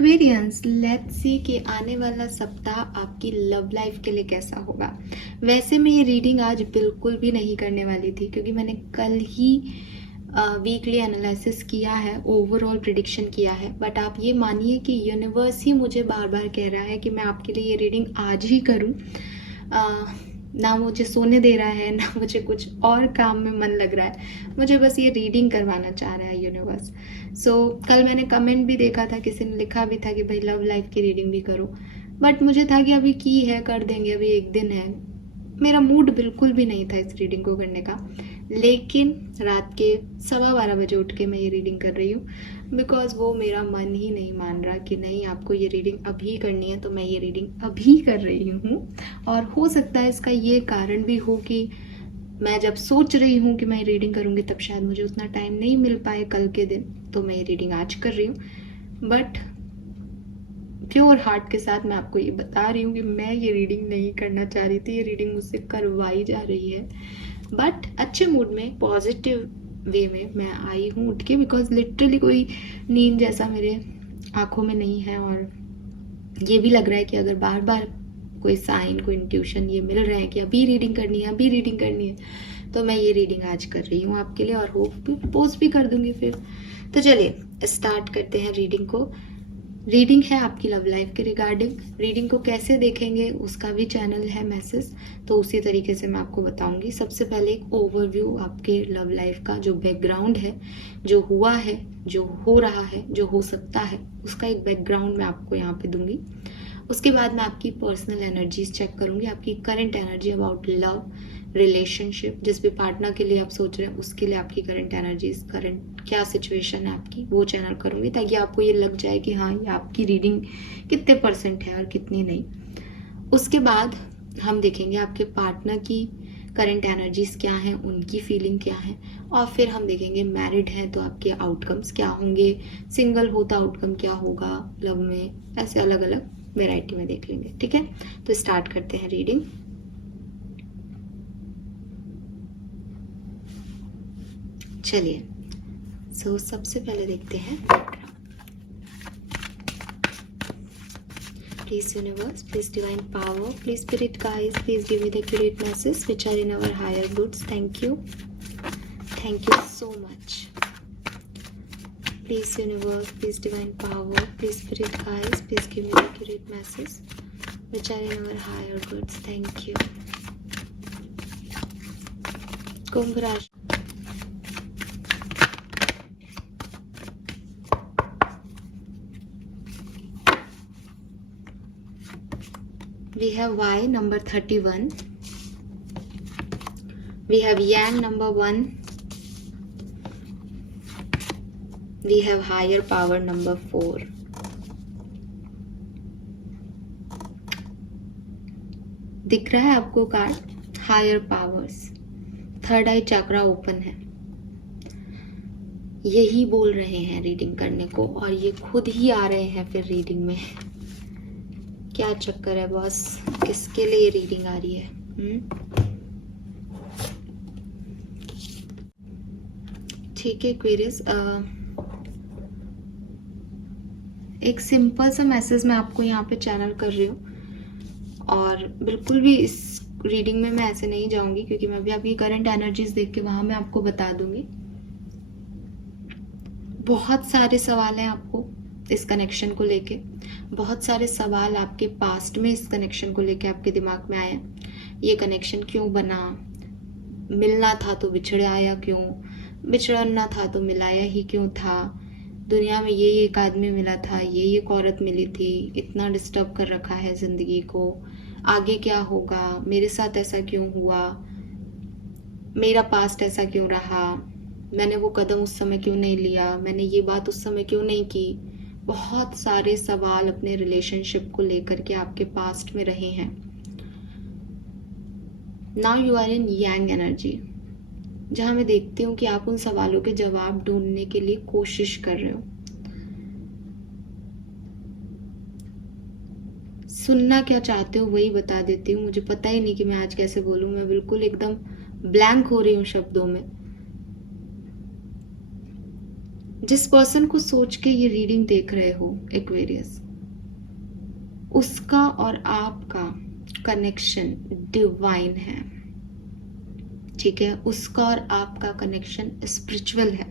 Aquarians, let's see कि आने वाला सप्ताह आपकी लव लाइफ के लिए कैसा होगा। वैसे मैं ये रीडिंग आज बिल्कुल भी नहीं करने वाली थी क्योंकि मैंने कल ही वीकली एनालिसिस किया है, ओवरऑल प्रिडिक्शन किया है। बट आप ये मानिए कि यूनिवर्स ही मुझे बार बार कह रहा है कि मैं आपके लिए ये रीडिंग आज ही करूं। ना मुझे सोने दे रहा है, ना मुझे कुछ और काम में मन लग रहा है, मुझे बस ये रीडिंग करवाना चाह रहा है यूनिवर्स। कल मैंने कमेंट भी देखा था, किसी ने लिखा भी था कि भाई लव लाइफ की रीडिंग भी करो। बट मुझे था कि अभी की है, कर देंगे, अभी एक दिन है। मेरा मूड बिल्कुल भी नहीं था इस रीडिंग को करने का। लेकिन रात के 12:15 बजे उठ के मैं ये रीडिंग कर रही हूँ बिकॉज वो मेरा मन ही नहीं मान रहा कि नहीं आपको ये रीडिंग अभी करनी है, तो मैं ये रीडिंग अभी कर रही हूँ। और हो सकता है इसका ये कारण भी हो कि मैं जब सोच रही हूँ कि मैं रीडिंग करूँगी तब शायद मुझे उतना टाइम नहीं मिल पाए कल के दिन, तो मैं ये रीडिंग आज कर रही हूँ। बट प्योर हार्ट के साथ मैं आपको ये बता रही हूँ कि मैं ये रीडिंग नहीं करना चाह रही थी, ये रीडिंग मुझसे करवाई जा रही है। बट अच्छे मूड में, पॉजिटिव वे में मैं आई हूँ उठ के, बिकॉज लिटरली कोई नींद जैसा मेरे आंखों में नहीं है। और ये भी लग रहा है कि अगर बार बार कोई साइन, कोई इंट्यूशन ये मिल रहे हैं कि अभी रीडिंग करनी है, अभी रीडिंग करनी है, तो मैं ये रीडिंग आज कर रही हूँ आपके लिए और होप पोस्ट भी कर दूंगी फिर। तो चलिए स्टार्ट करते हैं रीडिंग को। रीडिंग है आपकी लव लाइफ के रिगार्डिंग। रीडिंग को कैसे देखेंगे उसका भी चैनल है मैसेज, तो उसी तरीके से मैं आपको बताऊंगी। सबसे पहले एक ओवरव्यू आपके लव लाइफ का, जो बैकग्राउंड है, जो हुआ है, जो हो रहा है, जो हो सकता है, उसका एक बैकग्राउंड मैं आपको यहाँ पे दूंगी। उसके बाद मैं आपकी पर्सनल एनर्जीज चेक करूंगी, आपकी current energy about love, relationship, जिस भी पार्टनर के लिए आप सोच रहे हैं उसके लिए आपकी करंट एनर्जीज, करंट क्या सिचुएशन है आपकी, वो चैनल करूंगी ताकि आपको ये लग जाए कि हाँ ये आपकी रीडिंग कितने % है और कितनी नहीं। उसके बाद हम देखेंगे आपके पार्टनर की करंट एनर्जीज क्या हैं, उनकी फीलिंग क्या है, और फिर हम देखेंगे मैरिड हैं तो आपके आउटकम्स क्या होंगे, सिंगल हो तो आउटकम क्या होगा लव में, ऐसे अलग अलग वेराइटी में देख लेंगे। ठीक है, तो स्टार्ट करते हैं रीडिंग। चलिए सबसे पहले देखते हैं। Please universe, please divine power, please spirit guides, please give me the accurate messages which are in our higher goods. Thank you so much. Please universe, please divine power, please spirit guides, please give me the accurate messages which are in our higher goods. Thank you. कुंभ राशि, we have Y number 31, we have Yang number 1, we have higher power number 4. दिख रहा है आपको card higher powers, third आई चक्रा open है। यही बोल रहे हैं रीडिंग करने को और ये खुद ही आ रहे हैं फिर रीडिंग में। क्या चक्कर है बॉस, किसके लिए रीडिंग आ रही है? ठीक है एक्वेरियस, एक सिंपल सा मैसेज मैं आपको यहाँ पे चैनल कर रही हूँ और बिल्कुल भी इस रीडिंग में मैं ऐसे नहीं जाऊंगी क्योंकि मैं भी आपकी करंट एनर्जीज देख के वहां मैं आपको बता दूंगी। बहुत सारे सवाल हैं आपको इस कनेक्शन को लेके, बहुत सारे सवाल आपके पास्ट में इस कनेक्शन को लेके आपके दिमाग में आए। ये कनेक्शन क्यों बना, मिलना था तो बिछड़ आया क्यों, बिछड़ना था तो मिलाया ही क्यों था, दुनिया में ये एक आदमी मिला था, ये एक औरत मिली थी, इतना डिस्टर्ब कर रखा है जिंदगी को, आगे क्या होगा, मेरे साथ ऐसा क्यों हुआ, मेरा पास्ट ऐसा क्यों रहा, मैंने वो कदम उस समय क्यों नहीं लिया, मैंने ये बात उस समय क्यों नहीं की। बहुत सारे सवाल अपने रिलेशनशिप को लेकर के आपके पास्ट में रहे हैं। Now you are in yang energy, जहां मैं देखती हूँ कि आप उन सवालों के जवाब ढूंढने के लिए कोशिश कर रहे हो। सुनना क्या चाहते हो वही बता देती हूँ, मुझे पता ही नहीं कि मैं आज कैसे बोलूँ, मैं बिल्कुल एकदम ब्लैंक हो रही हूँ शब्दों में। जिस पर्सन को सोच के ये रीडिंग देख रहे हो एक्वेरियस, उसका और आपका कनेक्शन डिवाइन है, ठीक है। उसका और आपका कनेक्शन स्पिरिचुअल है।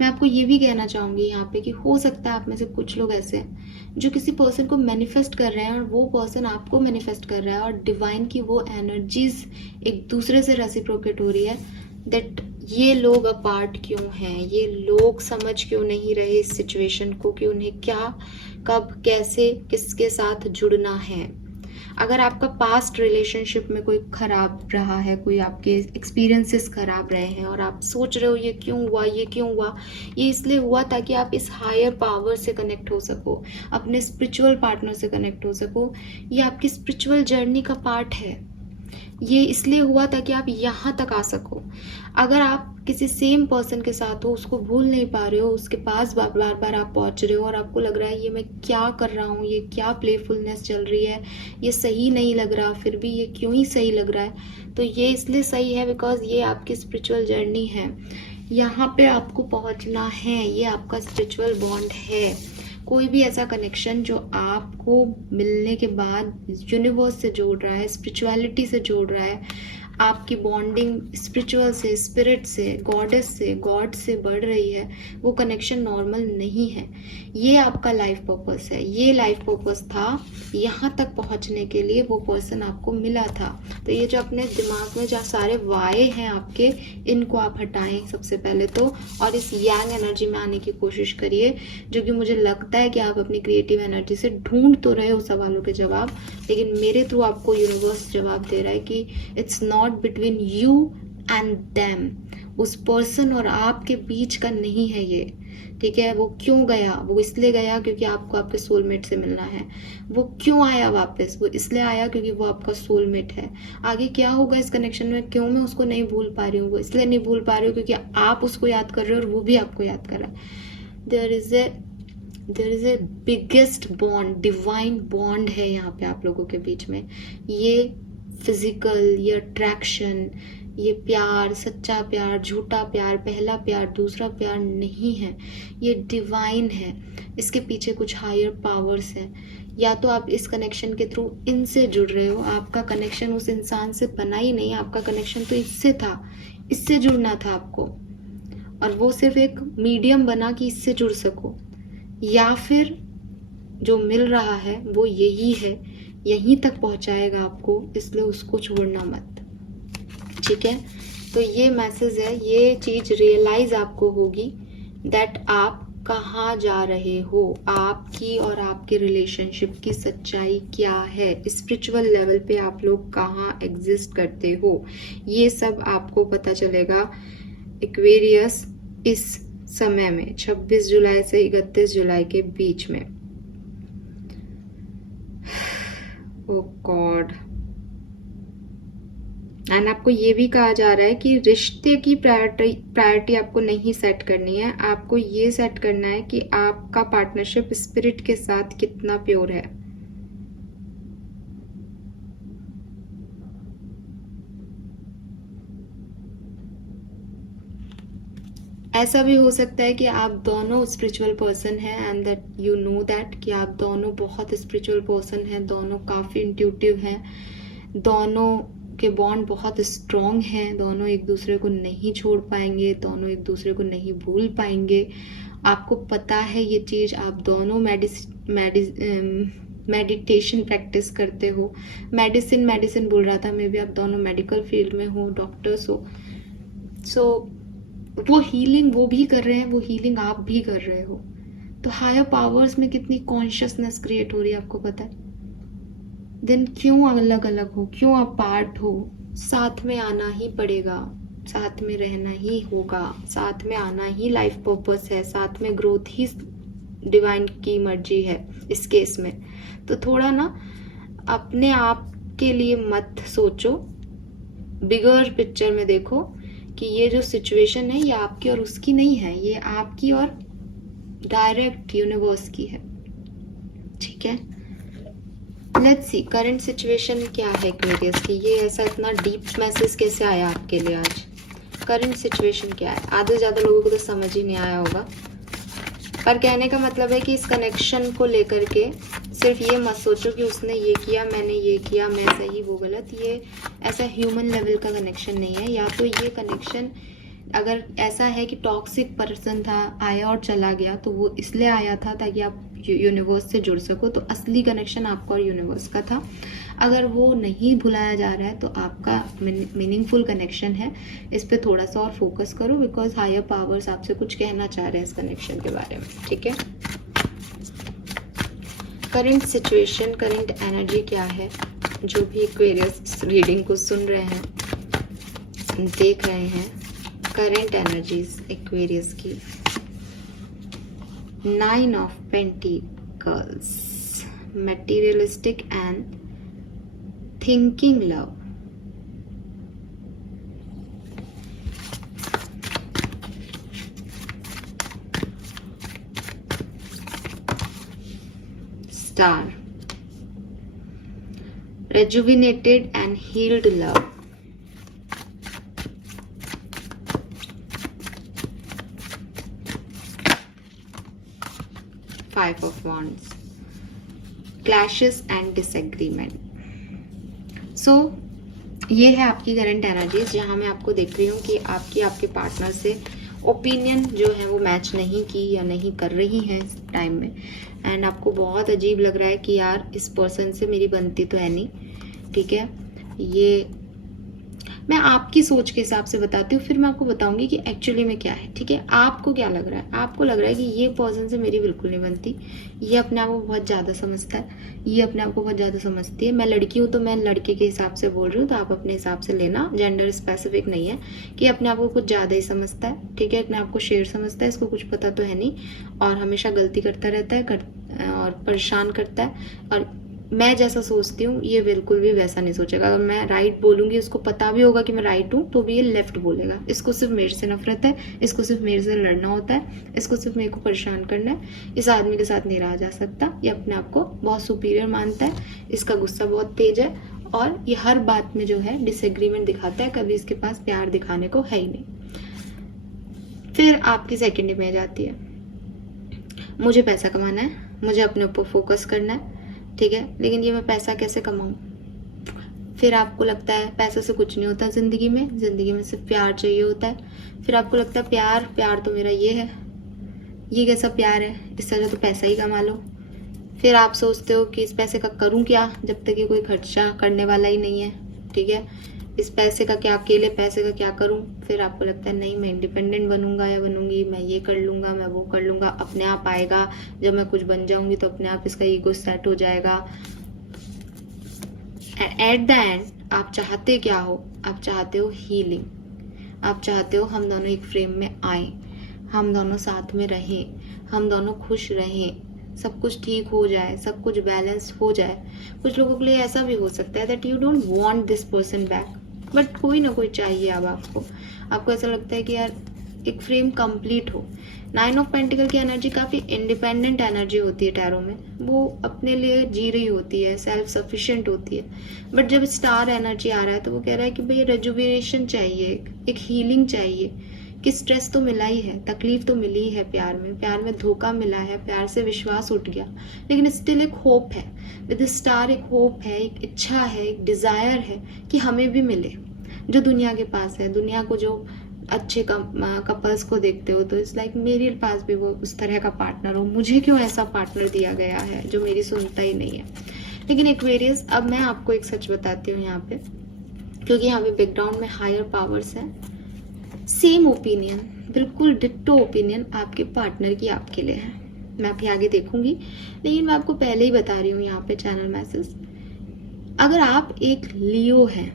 मैं आपको ये भी कहना चाहूंगी यहाँ पे कि हो सकता है आप में से कुछ लोग ऐसे हैं जो किसी पर्सन को मैनिफेस्ट कर रहे हैं और वो पर्सन आपको मैनिफेस्ट कर रहा है और डिवाइन की वो एनर्जीज एक दूसरे से रेसिप्रोकेट हो रही है दैट ये लोग अपार्ट क्यों हैं, ये लोग समझ क्यों नहीं रहे इस सिचुएशन को कि उन्हें क्या, कब, कैसे, किसके साथ जुड़ना है। अगर आपका पास्ट रिलेशनशिप में कोई खराब रहा है, कोई आपके एक्सपीरियंसेस खराब रहे हैं और आप सोच रहे हो ये क्यों हुआ, ये क्यों हुआ, ये इसलिए हुआ ताकि आप इस हायर पावर से कनेक्ट हो सको, अपने स्पिरिचुअल पार्टनर से कनेक्ट हो सको, ये आपकी स्पिरिचुअल जर्नी का पार्ट है। ये इसलिए हुआ ताकि आप यहाँ तक आ सको। अगर आप किसी सेम पर्सन के साथ हो, उसको भूल नहीं पा रहे हो, उसके पास बार बार आप पहुंच रहे हो और आपको लग रहा है ये मैं क्या कर रहा हूँ, ये क्या प्लेफुलनेस चल रही है, ये सही नहीं लग रहा, फिर भी ये क्यों ही सही लग रहा है, तो ये इसलिए सही है बिकॉज ये आपकी स्पिरिचुअल जर्नी है, यहाँ पे आपको पहुँचना है, ये आपका स्पिरिचुअल बॉन्ड है। कोई भी ऐसा कनेक्शन जो आपको मिलने के बाद यूनिवर्स से जोड़ रहा है, स्पिरिचुअलिटी से जोड़ रहा है, आपकी बॉन्डिंग स्पिरिचुअल से, स्पिरिट से, गॉडेस से, गॉड से बढ़ रही है, वो कनेक्शन नॉर्मल नहीं है। ये आपका लाइफ पर्पस है, ये लाइफ पर्पस था, यहाँ तक पहुँचने के लिए वो पर्सन आपको मिला था। तो ये जो अपने दिमाग में जहाँ सारे वाये हैं आपके, इनको आप हटाएं सबसे पहले तो, और इस यांग एनर्जी में आने की कोशिश करिए, जो कि मुझे लगता है कि आप अपनी क्रिएटिव एनर्जी से ढूंढ तो रहे हो सवालों के जवाब, लेकिन मेरे थ्रू आपको यूनिवर्स जवाब दे रहा है कि it's not between you and them, उस पर्सन और आपके बीच का नहीं है ये, ठीक है। वो क्यों गया, वो इसलिए गया क्योंकि आपको आपके सोलमेट से मिलना है। वो क्यों आया वापस, वो इसलिए आया क्योंकि वो आपका सोलमेट है। आगे क्या होगा इस कनेक्शन में, क्यों मैं उसको नहीं भूल पा रही हूँ, वो इसलिए नहीं भूल पा रही हूँ क्योंकि आप उसको याद कर रहे हो और वो भी आपको याद कर रहा है। There is a biggest bond, divine bond है यहाँ पे आप लोगों के बीच में। ये फिजिकल, ये अट्रैक्शन, ये प्यार, सच्चा प्यार, झूठा प्यार, पहला प्यार, दूसरा प्यार नहीं है, ये डिवाइन है। इसके पीछे कुछ हायर पावर्स हैं। या तो आप इस कनेक्शन के थ्रू इनसे जुड़ रहे हो, आपका कनेक्शन उस इंसान से बना ही नहीं, आपका कनेक्शन तो इससे था, इससे जुड़ना था आपको, और वो सिर्फ एक मीडियम बना कि इससे जुड़ सको। या फिर जो मिल रहा है वो यही है, यहीं तक पहुंचाएगा आपको, इसलिए उसको छोड़ना मत, ठीक है। तो ये मैसेज है, ये चीज रियलाइज आपको होगी दैट आप कहाँ जा रहे हो, आपकी और आपके रिलेशनशिप की सच्चाई क्या है, स्पिरिचुअल लेवल पे आप लोग कहाँ एग्जिस्ट करते हो, ये सब आपको पता चलेगा एक्वेरियस इस समय में 26 जुलाई से 31 जुलाई के बीच में। ओह गॉड। एंड आपको ये भी कहा जा रहा है कि रिश्ते की प्रायोरिटी आपको नहीं सेट करनी है, आपको ये सेट करना है कि आपका पार्टनरशिप स्पिरिट के साथ कितना प्योर है। ऐसा भी हो सकता है कि आप दोनों स्पिरिचुअल पर्सन हैं and that you know that कि आप दोनों बहुत स्पिरिचुअल पर्सन हैं, दोनों काफ़ी इंट्यूटिव हैं, दोनों के बॉन्ड बहुत स्ट्रॉन्ग हैं, दोनों एक दूसरे को नहीं छोड़ पाएंगे, दोनों एक दूसरे को नहीं भूल पाएंगे। आपको पता है ये चीज़, आप दोनों मेडिटेशन प्रैक्टिस करते हो, मेडिसिन बोल रहा था, मे बी आप दोनों मेडिकल फील्ड में हो, डॉक्टर्स हो, सो वो हीलिंग वो भी कर रहे हैं, वो हीलिंग आप भी कर रहे हो। तो हायर पावर्स में कितनी कॉन्शियसनेस क्रिएट हो रही है आपको पता है। देन क्यों अलग अलग हो, क्यों अपार्ट हो, साथ में आना ही पड़ेगा, साथ में रहना ही होगा, साथ में आना ही लाइफ पर्पस है, साथ में ग्रोथ ही डिवाइन की मर्जी है इस केस में। तो थोड़ा ना अपने आप के लिए मत सोचो, बिगर पिक्चर में देखो कि ये जो सिचुएशन है ये आपकी और उसकी नहीं है, ये आपकी और डायरेक्ट यूनिवर्स की है, ठीक है। लेट्स सी करंट सिचुएशन क्या है एक्वेरियस की। ये ऐसा इतना डीप मैसेज कैसे आया आपके लिए आज, करंट सिचुएशन क्या है। आधे से ज़्यादा लोगों को तो समझ ही नहीं आया होगा, पर कहने का मतलब है कि इस कनेक्शन को लेकर के सिर्फ ये मत सोचो कि उसने ये किया, मैंने ये किया, मैं सही वो गलत। ये ऐसा ह्यूमन लेवल का कनेक्शन नहीं है। या तो ये कनेक्शन अगर ऐसा है कि टॉक्सिक पर्सन था, आया और चला गया, तो वो इसलिए आया था ताकि आप यूनिवर्स से जुड़ सको, तो असली कनेक्शन आपका और यूनिवर्स का था। अगर वो नहीं भुलाया जा रहा है तो आपका मीनिंगफुल कनेक्शन है। इस पे थोड़ा सा और फोकस करो, बिकॉज हायर पावर्स आपसे कुछ कहना चाह रहे हैं इस कनेक्शन के बारे में। ठीक है, करंट सिचुएशन, करंट एनर्जी क्या है? जो भी एक्वेरियस रीडिंग को सुन रहे हैं, देख रहे हैं, करंट एनर्जीज एक्वेरियस की। 9 of pentacles, materialistic and thinking love. Star, rejuvenated and healed love. Five of Wands, clashes and disagreement. So ये है आपकी करंट एनर्जीज, जहाँ मैं आपको देख रही हूँ कि आपके पार्टनर से ओपिनियन जो है वो मैच नहीं की या नहीं कर रही है इस टाइम में। एंड आपको बहुत अजीब लग रहा है कि यार इस पर्सन से मेरी बनती तो है नहीं। ठीक है, ये मैं आपकी सोच के हिसाब से बताती हूँ, फिर मैं आपको बताऊंगी कि एक्चुअली में क्या है। ठीक है, आपको क्या लग रहा है? आपको लग रहा है कि ये पर्सन से मेरी बिल्कुल नहीं बनती, ये अपने आप को बहुत ज़्यादा समझता है, ये अपने आप को बहुत ज़्यादा समझती है। मैं लड़की हूँ तो मैं लड़के के हिसाब से बोल रही हूँ, तो आप अपने हिसाब से लेना, जेंडर स्पेसिफिक नहीं है। कि अपने आप को कुछ ज़्यादा ही समझता है। ठीक है, अपने आप को शेर समझता है, इसको कुछ पता तो है नहीं, और हमेशा गलती करता रहता है और परेशान करता है। और मैं जैसा सोचती हूँ ये बिल्कुल भी वैसा नहीं सोचेगा। अगर मैं राइट बोलूँगी, उसको पता भी होगा कि मैं राइट हूँ, तो भी ये लेफ्ट बोलेगा। इसको सिर्फ मेरे से नफरत है, इसको सिर्फ मेरे से लड़ना होता है, इसको सिर्फ मेरे को परेशान करना है। इस आदमी के साथ नहीं रहा जा सकता। ये अपने आप को बहुत सुपीरियर मानता है, इसका गुस्सा बहुत तेज है, और ये हर बात में जो है डिसएग्रीमेंट दिखाता है, कभी इसके पास प्यार दिखाने को है ही नहीं। फिर आपकी सेकेंड इमेज आती है, मुझे पैसा कमाना है, मुझे अपने ऊपर फोकस करना है। ठीक है, लेकिन ये मैं पैसा कैसे कमाऊं? फिर आपको लगता है पैसे से कुछ नहीं होता जिंदगी में सिर्फ प्यार चाहिए होता है। फिर आपको लगता है प्यार तो मेरा ये है, ये कैसा प्यार है, इससे अच्छा तो पैसा ही कमा लो। फिर आप सोचते हो कि इस पैसे का करूं क्या, जब तक कि कोई खर्चा करने वाला ही नहीं है। ठीक है, इस पैसे का क्या, अकेले पैसे का क्या करूं? फिर आपको लगता है नहीं, मैं इंडिपेंडेंट बनूंगा या बनूंगी, मैं ये कर लूंगा, मैं वो कर लूंगा, अपने आप आएगा। जब मैं कुछ बन जाऊंगी तो अपने आप इसका ईगो सेट हो जाएगा। एट द एंड आप चाहते क्या हो? आप चाहते हो हीलिंग, आप चाहते हो हम दोनों एक फ्रेम में आए, हम दोनों साथ में रहें, हम दोनों खुश रहें, सब कुछ ठीक हो जाए, सब कुछ बैलेंस हो जाए। कुछ लोगों के लिए ऐसा भी हो सकता है that you don't want this person back, but कोई ना कोई चाहिए। अब आपको ऐसा लगता है कि यार एक फ्रेम कंप्लीट हो। 9 ऑफ पेंटिकल की एनर्जी काफ़ी इंडिपेंडेंट एनर्जी होती है टैरो में, वो अपने लिए जी रही होती है, सेल्फ सफिशिएंट होती है। बट जब स्टार एनर्जी आ रहा है तो वो कह रहा है कि भाई रेजुविनेशन चाहिए, एक हीलिंग चाहिए। कि स्ट्रेस तो मिला ही है, तकलीफ तो मिली है, प्यार में धोखा मिला है, प्यार से विश्वास उठ गया, लेकिन स्टिल एक होप है। विद स्टार एक होप है, एक इच्छा है, एक डिजायर है कि हमें भी मिले जो दुनिया के पास है। दुनिया को जो अच्छे कपल्स को देखते हो तो इट्स लाइक मेरे पास भी वो उस तरह का पार्टनर हो, मुझे क्यों ऐसा पार्टनर दिया गया है जो मेरी सुनता ही नहीं है। लेकिन एक्वेरियस, अब मैं आपको एक सच बताती हूँ यहाँ पे, क्योंकि यहाँ पे बैकग्राउंड में हायर पावर्स है। सेम ओपिनियन, बिल्कुल डिट्टो ओपिनियन आपके पार्टनर की आपके लिए है। मैं अभी आगे देखूंगी, लेकिन मैं आपको पहले ही बता रही हूँ यहाँ पे चैनल मैसेज। अगर आप एक लियो हैं,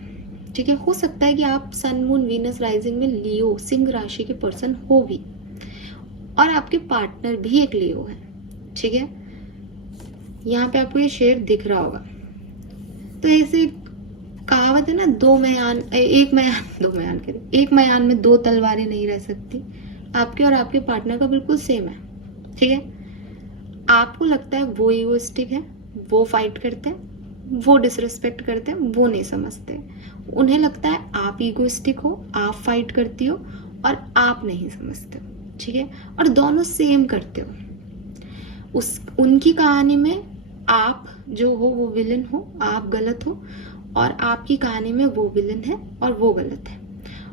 ठीक है, हो सकता है कि आप सन मून वीनस राइजिंग में लियो सिंह राशि के पर्सन हो भी, और आपके पार्टनर भी एक लियो है। ठीक है, यहाँ पे आपको ये शेर दिख रहा होगा। तो ऐसे कहावत है ना, एक मयान में दो तलवारें नहीं रह सकती। आपके और आपके पार्टनर का बिल्कुल सेम है। ठीक है, आपको लगता है वो इगोइस्टिक है, वो फाइट करते हैं, वो डिसरिस्पेक्ट करते हैं, वो नहीं समझते। उन्हें लगता है आप इगोइस्टिक हो, आप फाइट करती हो और आप नहीं समझते हो। ठीक है, और दोनों सेम करते हो। उनकी कहानी में आप जो हो वो विलन हो, आप गलत हो, और आपकी कहानी में वो विलन है और वो गलत है,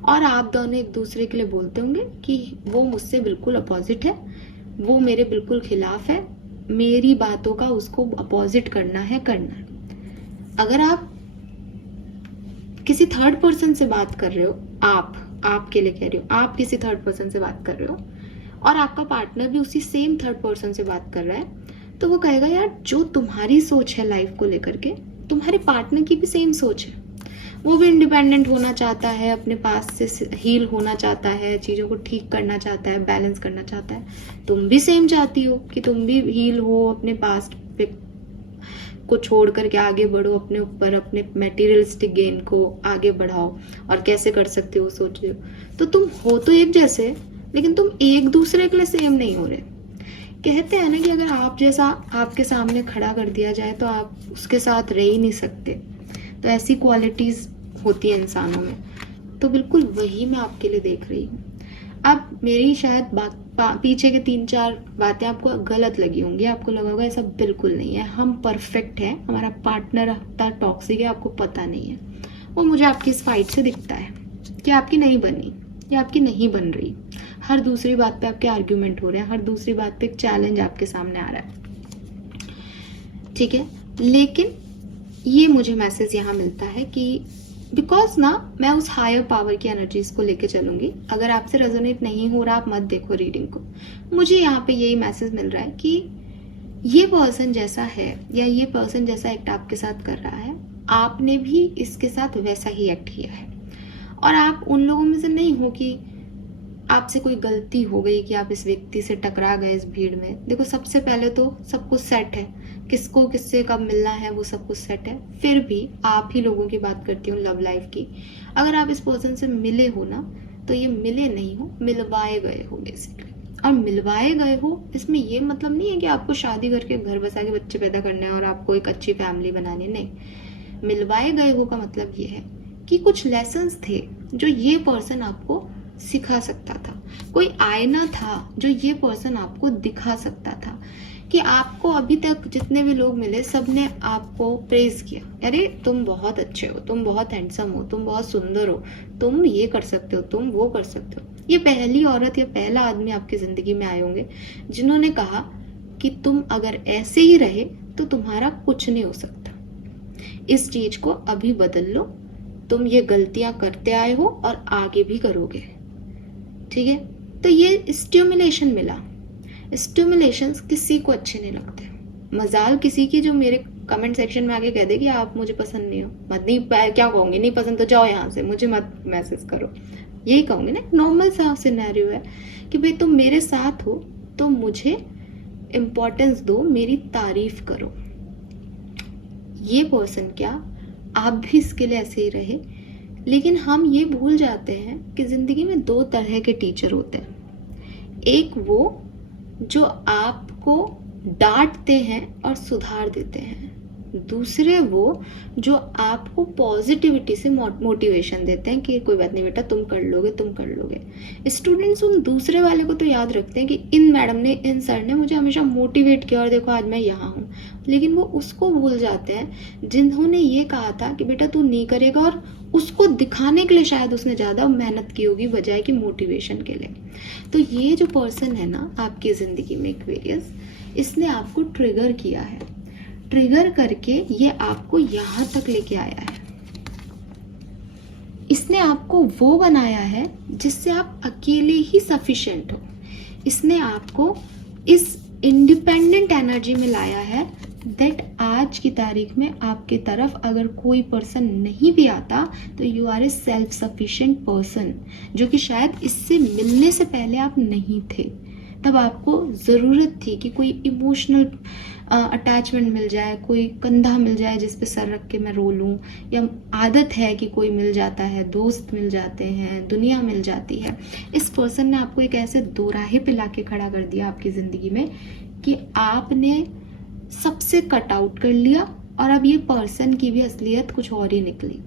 और आप दोनों एक दूसरे के लिए बोलते होंगे कि वो मुझसे बिल्कुल अपोजिट है, वो मेरे बिल्कुल खिलाफ है, मेरी बातों का उसको अपोजिट करना है। अगर आप किसी थर्ड पर्सन से बात कर रहे हो, आपके लिए कह रही हो, आप किसी थर्ड पर्सन से बात कर रहे हो और आपका पार्टनर भी उसी सेम थर्ड पर्सन से बात कर रहा है, तो वो कहेगा यार जो तुम्हारी सोच है लाइफ को लेकर के, तुम्हारे पार्टनर की भी सेम सोच है। वो भी इंडिपेंडेंट होना चाहता है, अपने पास से हील होना चाहता है, चीज़ों को ठीक करना चाहता है, बैलेंस करना चाहता है। तुम भी सेम चाहती हो कि तुम भी हील हो, अपने पास्ट पे को छोड़ करके आगे बढ़ो, अपने ऊपर अपने मटेरियलिस्टिक गेन को आगे बढ़ाओ, और कैसे कर सकते हो सोच रहे हो। तो तुम हो तो एक जैसे, लेकिन तुम एक दूसरे के लिए सेम नहीं हो रहे। कहते हैं ना कि अगर आप जैसा आपके सामने खड़ा कर दिया जाए तो आप उसके साथ रह ही नहीं सकते। तो ऐसी क्वालिटीज होती है इंसानों में, तो बिल्कुल वही मैं आपके लिए देख रही हूँ। अब मेरी शायद पीछे के 3-4 बातें आपको गलत लगी होंगी, आपको लगा होगा ऐसा बिल्कुल नहीं है, हम परफेक्ट हैं, हमारा पार्टनर इतना टॉक्सिक है, आपको पता नहीं है। वो मुझे आपकी इस फाइट से दिखता है कि आपकी नहीं बनी या आपकी नहीं बन रही। हर दूसरी बात पे आपके आर्ग्यूमेंट हो रहे हैं, हर दूसरी बात पे एक चैलेंज आपके सामने आ रहा है, ठीक है। लेकिन ये मुझे मैसेज यहाँ मिलता है कि बिकॉज ना मैं उस हायर पावर की एनर्जीज को लेके चलूंगी। अगर आपसे रेजोनेट नहीं हो रहा, आप मत देखो रीडिंग को। मुझे यहाँ पे यही मैसेज मिल रहा है कि ये पर्सन जैसा है या ये पर्सन जैसा एक्ट आपके साथ कर रहा है, आपने भी इसके साथ वैसा ही एक्ट किया है। और आप उन लोगों में से नहीं हो कि आपसे कोई गलती हो गई कि आप इस व्यक्ति से टकरा गए इस भीड़ में। देखो, सबसे पहले तो सब कुछ सेट है, किसको किससे कब मिलना है वो सब कुछ सेट है। फिर भी आप ही लोगों की बात करती हूँ लव लाइफ की। अगर आप इस पर्सन से मिले हो ना, तो ये मिले नहीं हो, मिलवाए गए हो बेसिकली। और मिलवाए गए हो इसमें ये मतलब नहीं है कि आपको शादी करके घर बसा के बच्चे पैदा करने हैं और आपको एक अच्छी फैमिली बनानी, नहीं। मिलवाए गए हो का मतलब ये है कि कुछ लेसन्स थे जो ये पर्सन आपको सिखा सकता था, कोई आईना था जो ये पर्सन आपको दिखा सकता था। कि आपको अभी तक जितने भी लोग मिले सबने आपको प्रेज किया, अरे तुम बहुत अच्छे हो, तुम बहुत हैंडसम हो, तुम बहुत सुंदर हो, तुम ये कर सकते हो, तुम वो कर सकते हो। ये पहली औरत या पहला आदमी आपकी जिंदगी में आए होंगे जिन्होंने कहा कि तुम अगर ऐसे ही रहे तो तुम्हारा कुछ नहीं हो सकता, इस चीज को अभी बदल लो, तुम ये गलतियां करते आए हो और आगे भी करोगे, ठीक है। तो ये स्टिमुलेशन मिला। स्टिमुलेशंस किसी को अच्छे नहीं लगते। मजाल किसी की जो मेरे कमेंट सेक्शन में आके कह दे कि आप मुझे पसंद नहीं हो, मत नहीं क्या कहूंगी, नहीं पसंद तो जाओ यहाँ से, मुझे मत मैसेज करो, यही कहूंगी ना। नॉर्मल सा सिनेरियो है कि भाई तुम मेरे साथ हो तो मुझे इम्पोर्टेंस दो, मेरी तारीफ करो। ये पर्सन क्या, आप भी इसके लिए ऐसे ही रहे। लेकिन हम ये भूल जाते हैं कि जिंदगी में 2 तरह के टीचर होते हैं। एक वो जो आपको डांटते हैं और सुधार देते हैं, दूसरे वो जो आपको पॉजिटिविटी से मोटिवेशन देते हैं कि कोई बात नहीं बेटा, तुम कर लोगे, तुम कर लोगे। स्टूडेंट्स उन दूसरे वाले को तो याद रखते हैं कि इन मैडम ने, इन सर ने मुझे हमेशा मोटिवेट किया और देखो आज मैं यहाँ हूँ। लेकिन वो उसको भूल जाते हैं जिन्होंने ये कहा था कि बेटा तू नहीं करेगा, और उसको दिखाने के लिए शायद उसने ज़्यादा मेहनत की होगी बजाय कि मोटिवेशन के लिए। तो ये जो पर्सन है ना आपकी ज़िंदगी में एक्वेरियस, इसने आपको ट्रिगर किया है, ट्रिगर करके ये आपको यहाँ तक लेके आया है। इसने आपको वो बनाया है जिससे आप अकेले ही सफिशिएंट हो। इसने आपको इस इंडिपेंडेंट एनर्जी में लाया है दैट आज की तारीख में आपकी तरफ अगर कोई पर्सन नहीं भी आता तो you are a self sufficient person, जो कि शायद इससे मिलने से पहले आप नहीं थे। तब आपको ज़रूरत थी कि कोई इमोशनल अटैचमेंट मिल जाए, कोई कंधा मिल जाए जिस पे सर रख के मैं रो लूँ, या आदत है कि कोई मिल जाता है, दोस्त मिल जाते हैं, दुनिया मिल जाती है। इस पर्सन ने आपको एक ऐसे दोराहे पे लाके खड़ा कर दिया आपकी ज़िंदगी में कि आपने सबसे कट आउट कर लिया, और अब ये पर्सन की भी असलियत कुछ और ही निकली।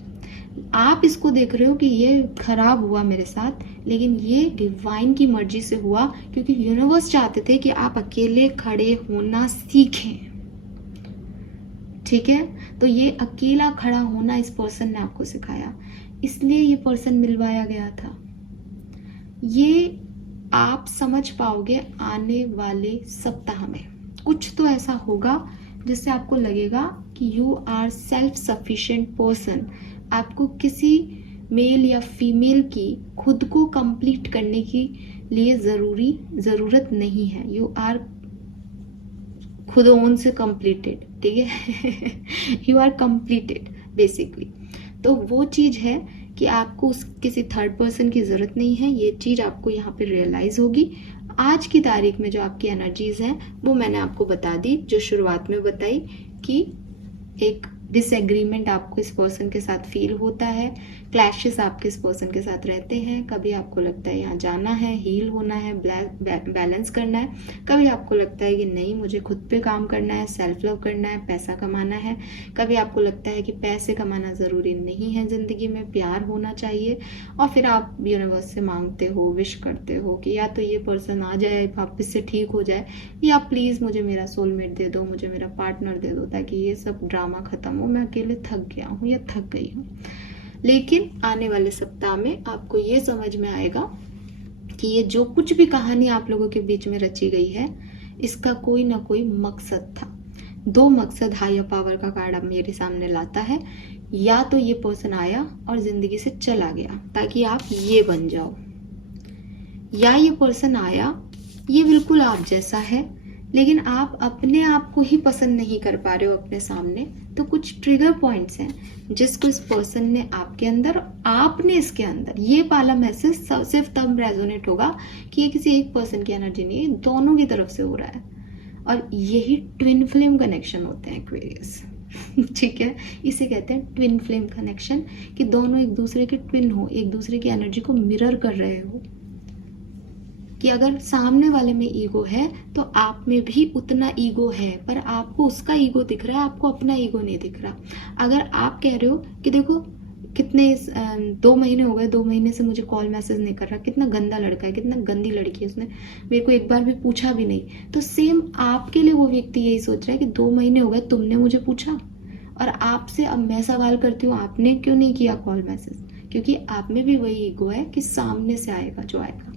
आप इसको देख रहे हो कि ये खराब हुआ मेरे साथ, लेकिन ये डिवाइन की मर्जी से हुआ, क्योंकि यूनिवर्स चाहते थे कि आप अकेले खड़े होना सीखें। ठीक है, तो ये अकेला खड़ा होना इस पर्सन ने आपको सिखाया, इसलिए ये पर्सन मिलवाया गया था। ये आप समझ पाओगे आने वाले सप्ताह में। कुछ तो ऐसा होगा जिससे आपको लगेगा कि you are self sufficient person. आपको किसी मेल या फीमेल की खुद को कंप्लीट करने के लिए ज़रूरत नहीं है। यू आर खुद ओन से कंप्लीटेड, ठीक है। You are completed basically. तो वो चीज़ है कि आपको किसी थर्ड पर्सन की ज़रूरत नहीं है। ये चीज़ आपको यहाँ पे रियलाइज़ होगी। आज की तारीख में जो आपकी एनर्जीज़ हैं वो मैंने आपको बता दी, जो शुरुआत में बताई कि एक डिसएग्रीमेंट आपको इस पर्सन के साथ फील होता है, क्लैशेस आपके इस पर्सन के साथ रहते हैं। कभी आपको लगता है यहाँ जाना है, हील होना है, बैलेंस करना है। कभी आपको लगता है कि नहीं, मुझे खुद पे काम करना है, सेल्फ लव करना है, पैसा कमाना है। कभी आपको लगता है कि पैसे कमाना ज़रूरी नहीं है ज़िंदगी में, प्यार होना चाहिए। और फिर आप यूनिवर्स से मांगते हो, विश करते हो कि या तो ये पर्सन आ जाए, वापस से ठीक हो जाए, या प्लीज़ मुझे मेरा सोलमेट दे दो, मुझे मेरा पार्टनर दे दो, ताकि ये सब ड्रामा ख़त्म हो, मैं अकेले थक गया हूँ या थक गई हूँ। लेकिन आने वाले सप्ताह में आपको ये समझ में आएगा कि ये जो कुछ भी कहानी आप लोगों के बीच में रची गई है, इसका कोई ना कोई मकसद था। 2 मकसद हायर पावर का कार्ड अब मेरे सामने लाता है। या तो ये पर्सन आया और जिंदगी से चला गया ताकि आप ये बन जाओ, या ये पर्सन आया, ये बिल्कुल आप जैसा है, लेकिन आप अपने आप को ही पसंद नहीं कर पा रहे हो अपने सामने। तो कुछ ट्रिगर पॉइंट्स हैं जिसको इस पर्सन ने आपके अंदर, आपने इसके अंदर, ये वाला मैसेज सिर्फ तब रेजोनेट होगा कि ये किसी एक पर्सन की एनर्जी नहीं है, दोनों की तरफ से हो रहा है। और यही ट्विन फ्लेम कनेक्शन होते हैं एक्वेरियस। ठीक है, इसे कहते हैं ट्विन फ्लेम कनेक्शन, कि दोनों एक दूसरे के ट्विन हो, एक दूसरे की एनर्जी को मिरर कर रहे हो। कि अगर सामने वाले में ईगो है तो आप में भी उतना ईगो है, पर आपको उसका ईगो दिख रहा है, आपको अपना ईगो नहीं दिख रहा। अगर आप कह रहे हो कि देखो कितने 2 महीने हो गए, 2 महीने से मुझे कॉल मैसेज नहीं कर रहा, कितना गंदा लड़का है, कितना गंदी लड़की है, उसने मेरे को एक बार भी पूछा भी नहीं, तो सेम आपके लिए वो व्यक्ति यही सोच रहा है कि 2 महीने हो गए, तुमने मुझे पूछा, और आपसे अब मैं सवाल करती हूँ, आपने क्यों नहीं किया कॉल मैसेज? क्योंकि आप में भी वही ईगो है कि सामने से आएगा जो आएगा।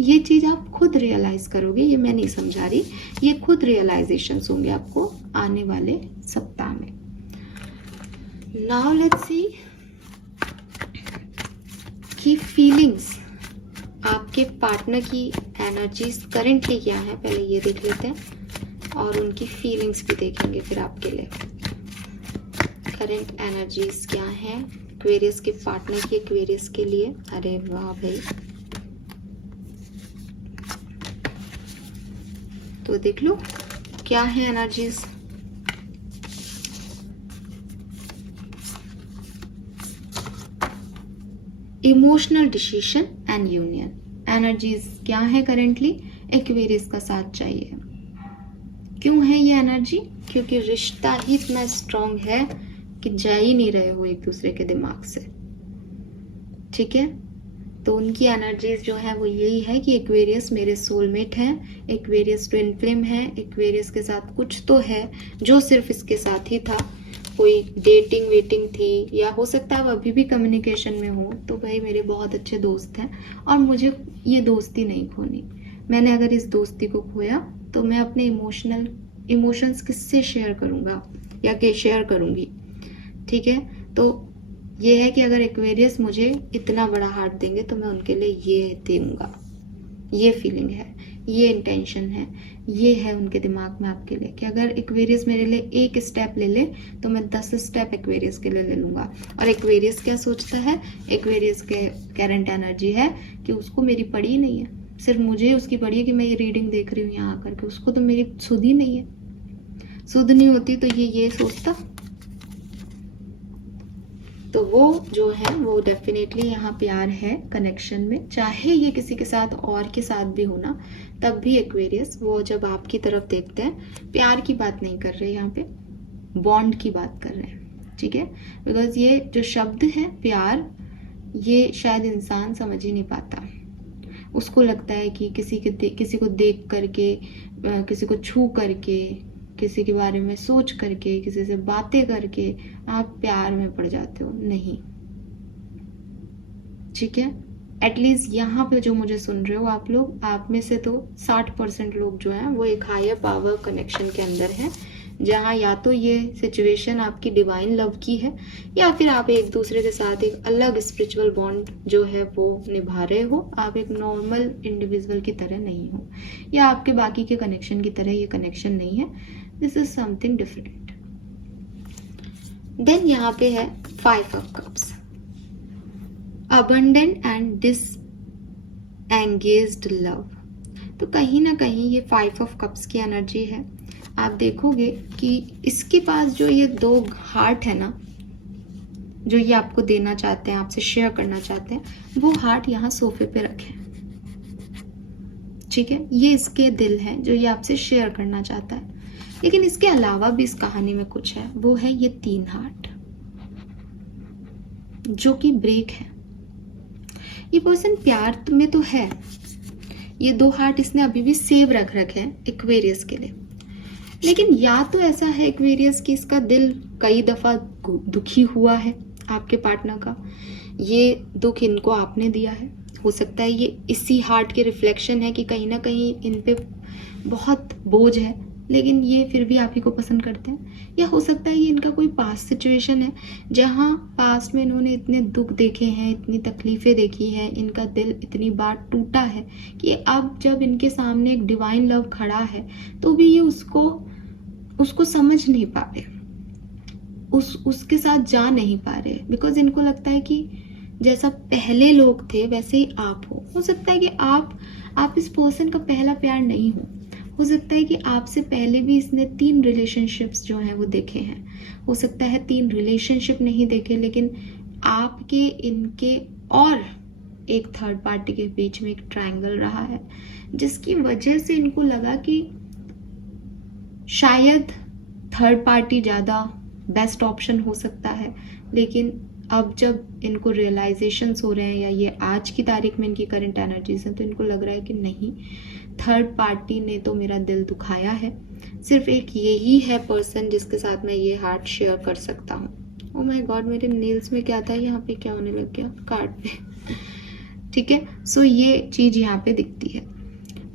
ये चीज़ आप खुद रियलाइज करोगे, ये मैं नहीं समझा रही, ये खुद रियलाइजेशंस होंगे आपको आने वाले सप्ताह में। नाउ लेट्स सी कि फीलिंग्स, आपके पार्टनर की एनर्जीज करेंटली क्या है, पहले ये देख लेते हैं, और उनकी फीलिंग्स भी देखेंगे फिर आपके लिए। करंट एनर्जीज क्या है एक्वेरियस के पार्टनर की, एक्वेरियस के लिए। अरे वाह भाई, तो देख लो क्या है energies. Emotional decision and union energies क्या है करेंटली, एक्वेरियस का साथ चाहिए। क्यों है ये एनर्जी? क्योंकि रिश्ता ही इतना स्ट्रांग है कि जा ही नहीं रहे हो एक दूसरे के दिमाग से। ठीक है, तो उनकी एनर्जीज जो है वो यही है कि एक्वेरियस मेरे सोलमेट हैं, एक्वेरियस ट्विन फ्लेम है, एक्वेरियस के साथ कुछ तो है जो सिर्फ इसके साथ ही था। कोई डेटिंग वेटिंग थी, या हो सकता है वो अभी भी कम्युनिकेशन में हो। तो भाई मेरे बहुत अच्छे दोस्त हैं और मुझे ये दोस्ती नहीं खोनी। मैंने अगर इस दोस्ती को खोया तो मैं अपने इमोशंस किससे शेयर करूँगा या शेयर करूँगी। ठीक है, तो ये है कि अगर एक्वेरियस मुझे इतना बड़ा हार्ट देंगे तो मैं उनके लिए ये दूंगा, ये फीलिंग है, ये इंटेंशन है, ये है उनके दिमाग में आपके लिए कि अगर एक्वेरियस मेरे लिए एक स्टेप ले ले तो मैं 10 स्टेप एक्वेरियस के लिए ले लूँगा। और एक्वेरियस क्या सोचता है, एक्वेरियस के करंट एनर्जी है कि उसको मेरी पड़ी नहीं है, सिर्फ मुझे उसकी पड़ी है कि मैं ये रीडिंग देख रही हूँ यहाँ आकर के, उसको तो मेरी सुध ही नहीं है। सुध नहीं होती तो ये सोचता। तो वो जो है वो डेफिनेटली यहाँ प्यार है कनेक्शन में, चाहे ये किसी के साथ और के साथ भी होना, तब भी एक्वेरियस वो जब आपकी तरफ देखते हैं, प्यार की बात नहीं कर रहे, यहाँ पे बॉन्ड की बात कर रहे हैं। ठीक है, बिकॉज ये जो शब्द है प्यार, ये शायद इंसान समझ ही नहीं पाता। उसको लगता है कि किसी को देख करके, किसी को छू करके, किसी के बारे में सोच करके, किसी से बातें करके आप प्यार में पड़ जाते हो। नहीं, ठीक है। एटलीस्ट यहाँ पे जो मुझे सुन रहे हो आप लोग, आप में से तो 60% लोग जो हैं वो एक हायर पावर कनेक्शन के अंदर हैं, जहाँ या तो ये सिचुएशन आपकी डिवाइन लव की है, या फिर आप एक दूसरे के साथ एक अलग स्पिरिचुअल बॉन्ड जो है वो निभा रहे हो। आप एक नॉर्मल इंडिविजुअल की तरह नहीं हो, या आपके बाकी के कनेक्शन की तरह ये कनेक्शन नहीं है। This is something different. Then यहाँ पे है 5 of cups, abundant and disengaged love। तो कहीं ना कहीं ये 5 ऑफ कप्स की एनर्जी है। आप देखोगे कि इसके पास जो ये 2 हार्ट है ना, जो ये आपको देना चाहते हैं, आपसे शेयर करना चाहते हैं, वो हार्ट यहाँ सोफे पे रखे, ठीक है। ये इसके दिल है जो ये आपसे शेयर करना चाहता है। लेकिन इसके अलावा भी इस कहानी में कुछ है, वो है ये 3 हार्ट जो कि ब्रेक है। ये पर्सन प्यार में तो है, ये 2 हार्ट इसने अभी भी सेव रख रखे हैं एक्वेरियस के लिए। लेकिन या तो ऐसा है एक्वेरियस कि इसका दिल कई दफा दुखी हुआ है आपके पार्टनर का, ये दुख इनको आपने दिया है। हो सकता है ये इसी हार्ट के रिफ्लेक्शन है कि कहीं ना कहीं इन पे बहुत बोझ है, लेकिन ये फिर भी आप ही को पसंद करते हैं। या हो सकता है ये इनका कोई पास्ट सिचुएशन है, जहाँ पास्ट में इन्होंने इतने दुख देखे हैं, इतनी तकलीफ़ें देखी हैं, इनका दिल इतनी बार टूटा है कि अब जब इनके सामने एक डिवाइन लव खड़ा है तो भी ये उसको समझ नहीं पा रहे, उसके साथ जा नहीं पा रहे। बिकॉज इनको लगता है कि जैसा पहले लोग थे वैसे ही आप हो सकता है कि आप इस पर्सन का पहला प्यार नहीं हो सकता है कि आपसे पहले भी इसने 3 रिलेशनशिप्स जो हैं वो देखे हैं। हो सकता है 3 रिलेशनशिप नहीं देखे, लेकिन आपके, इनके और एक थर्ड पार्टी के बीच में एक ट्रायंगल रहा है, जिसकी वजह से इनको लगा कि शायद थर्ड पार्टी ज़्यादा बेस्ट ऑप्शन हो सकता है। लेकिन अब जब इनको रियलाइजेशंस हो रहे हैं, या ये आज की तारीख में इनकी करंट एनर्जीज हैं, तो इनको लग रहा है कि नहीं, थर्ड पार्टी ने तो मेरा दिल दुखाया है, सिर्फ एक यही है पर्सन जिसके साथ मैं ये हार्ट शेयर कर सकता हूँ। ओह माय गॉड, मेरे नेल्स में क्या था, यहाँ पे क्या होने लग गया कार्ड पे, ठीक है। सो ये चीज़ यहाँ पे दिखती है।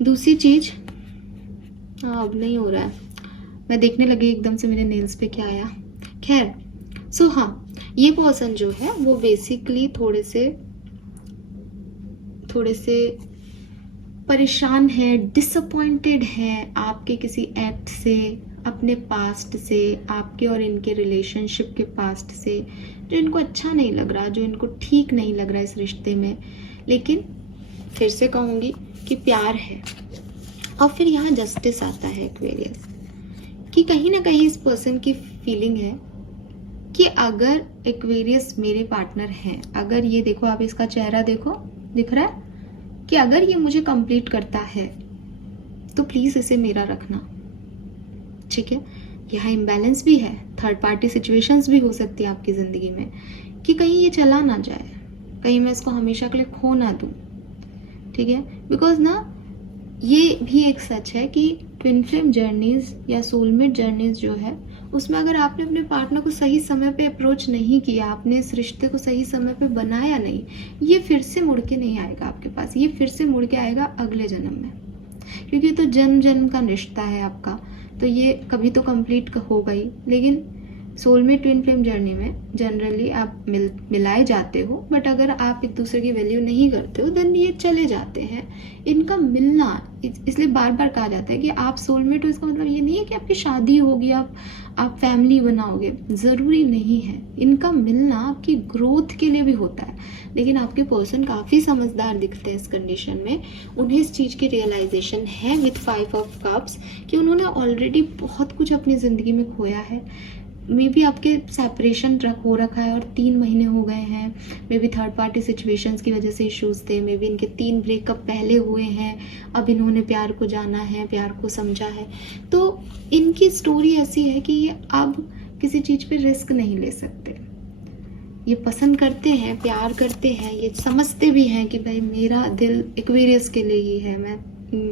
दूसरी चीज़, हाँ अब नहीं हो रहा है, मैं देखने लगी एकदम से मेरे नेल्स पे क्या आया। खैर, सो हाँ, ये पर्सन जो है वो बेसिकली थोड़े से परेशान है, डिसअपॉइंटेड है आपके किसी एक्ट से, अपने पास्ट से, आपके और इनके रिलेशनशिप के पास्ट से, जो इनको अच्छा नहीं लग रहा, जो इनको ठीक नहीं लग रहा इस रिश्ते में। लेकिन फिर से कहूँगी कि प्यार है। और फिर यहाँ जस्टिस आता है एक्वेरियस, कि कहीं ना कहीं इस पर्सन की फीलिंग है कि अगर एक्वेरियस मेरे पार्टनर हैं, अगर ये देखो, आप इसका चेहरा देखो, दिख रहा है कि अगर ये मुझे कंप्लीट करता है तो प्लीज़ इसे मेरा रखना, ठीक है। यहाँ इम्बैलेंस भी है, थर्ड पार्टी सिचुएशंस भी हो सकती है आपकी ज़िंदगी में, कि कहीं ये चला ना जाए, कहीं मैं इसको हमेशा के लिए खो ना दूँ, ठीक है। बिकॉज ना, ये भी एक सच है कि ट्विन फ्लेम जर्नीज या सोलमेट जर्नीज जो है, उसमें अगर आपने अपने पार्टनर को सही समय पे अप्रोच नहीं किया, आपने इस रिश्ते को सही समय पे बनाया नहीं, ये फिर से मुड़ के नहीं आएगा आपके पास, ये फिर से मुड़ के आएगा अगले जन्म में, क्योंकि तो जन्म जन्म का रिश्ता है आपका, तो ये कभी तो कंप्लीट होगा ही। लेकिन सोलमेट ट्विन फ्लेम जर्नी में जनरली आप मिलाए जाते हो, बट अगर आप एक दूसरे की वैल्यू नहीं करते हो देन ये चले जाते हैं। इनका मिलना, इसलिए बार बार कहा जाता है कि आप सोलमेट हो, इसका मतलब ये नहीं है कि आपकी शादी होगी, आप फैमिली बनाओगे, ज़रूरी नहीं है। इनका मिलना आपकी ग्रोथ के लिए भी होता है। लेकिन आपके पर्सन काफ़ी समझदार दिखते हैं इस कंडीशन में, उन्हें इस चीज़ की रियलाइजेशन है विथ 5 ऑफ कप्स कि उन्होंने ऑलरेडी बहुत कुछ अपनी ज़िंदगी में खोया है। मे बी आपके सेपरेशन हो रखा है और 3 महीने हो गए हैं, may be third party situations की वजह से इश्यूज थे, मे बी इनके 3 ब्रेकअप पहले हुए हैं, अब इन्होंने प्यार को जाना है, प्यार को समझा है। तो इनकी स्टोरी ऐसी है कि ये अब किसी चीज़ पे रिस्क नहीं ले सकते, ये पसंद करते हैं, प्यार करते हैं, ये समझते भी हैं कि भाई मेरा दिल एक्वेरियस के लिए ही है, मैं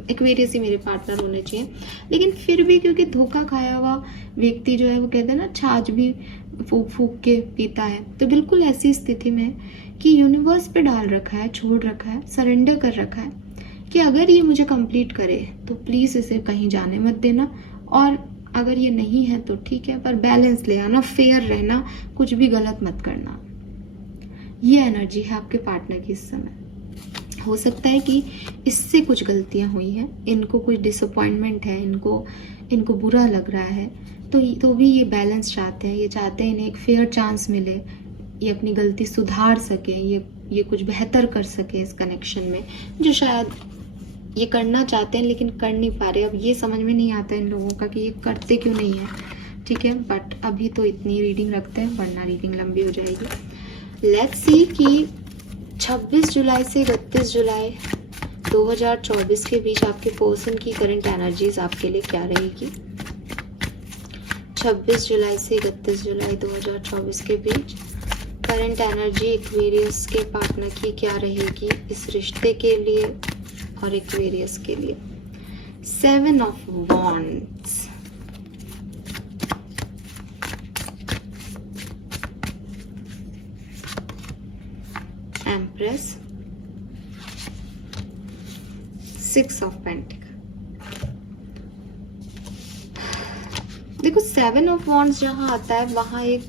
एक्वेरियस ही मेरे पार्टनर होने चाहिए, लेकिन फिर भी क्योंकि धोखा खाया हुआ व्यक्ति जो है वो कहते हैं ना छाछ भी फूक फूक के पीता है, तो बिल्कुल ऐसी स्थिति में कि यूनिवर्स पे डाल रखा है, छोड़ रखा है, सरेंडर कर रखा है कि अगर ये मुझे कंप्लीट करे तो प्लीज़ इसे कहीं जाने मत देना, और अगर ये नहीं है तो ठीक है, पर बैलेंस ले आना, फेयर रहना, कुछ भी गलत मत करना। ये एनर्जी है आपके पार्टनर की इस समय। हो सकता है कि इससे कुछ गलतियां हुई हैं, इनको कुछ डिसअपॉइंटमेंट है, इनको बुरा लग रहा है, तो भी ये बैलेंस चाहते हैं, ये चाहते हैं इन्हें एक फेयर चांस मिले, ये अपनी गलती सुधार सकें, ये कुछ बेहतर कर सकें इस कनेक्शन में, जो शायद ये करना चाहते हैं लेकिन कर नहीं पा रहे। अब ये समझ में नहीं आता इन लोगों का कि ये करते क्यों नहीं है, ठीक है, बट अभी तो इतनी रीडिंग रखते हैं वरना रीडिंग लंबी हो जाएगी। लेट्स सी कि 26 जुलाई से 31 जुलाई 2024 के बीच आपके पर्सन की करंट एनर्जीज आपके लिए क्या रहेगी। 26 जुलाई से 31 जुलाई 2024 के बीच करंट एनर्जी एक्वेरियस के पार्टनर की क्या रहेगी इस रिश्ते के लिए और एक्वेरियस के लिए। 7 of wands, empress, 6 of pentacle. देखो 7 ऑफ वॉन्ड्स जहां आता है वहां एक